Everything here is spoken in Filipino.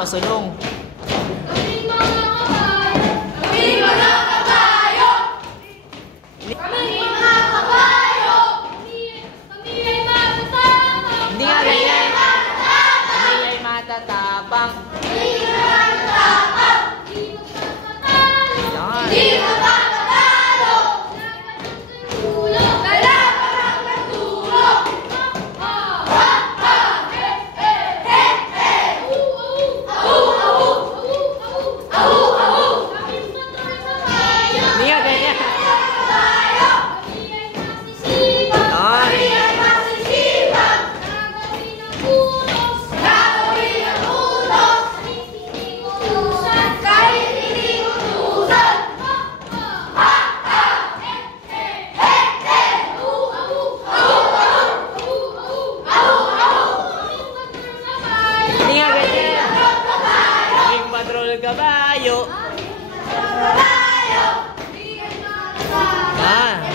pasulong. Kaming mga kabayo! Kaming mga kabayo! Kaming mga kabayo! Kami ay matatapang! Hindi nga ganyan. Kami ay matatapang. Kami ay matatapang! Hindi magpapatalo! Yan. Hindi magpapatalo! Kalaban ang nagtulog! Ha! Ha! Ha! He! He! He! He! Ahu! Ahu! Ahu! Ahu! Ahu! Kaming mga kabayo! Hindi nga ganyan. Kabayo! Kami ay masisipag! Kami ay masisipag! Gagawin ang utos! Gagawin ang utos! Kahit hindi utusan! Kahit hindi utusan! Ha! Ha! Ha! Ha! He! He! He! He! Ahu! Ahu! Ahu! Ahu! Ahu! Ahu! Ahu! Kaming patrol kabayo! Hindi nga ganyan. Kabayo! Kaming patrol kabayo. Kabayo! Hindi ay matatapang! Ah.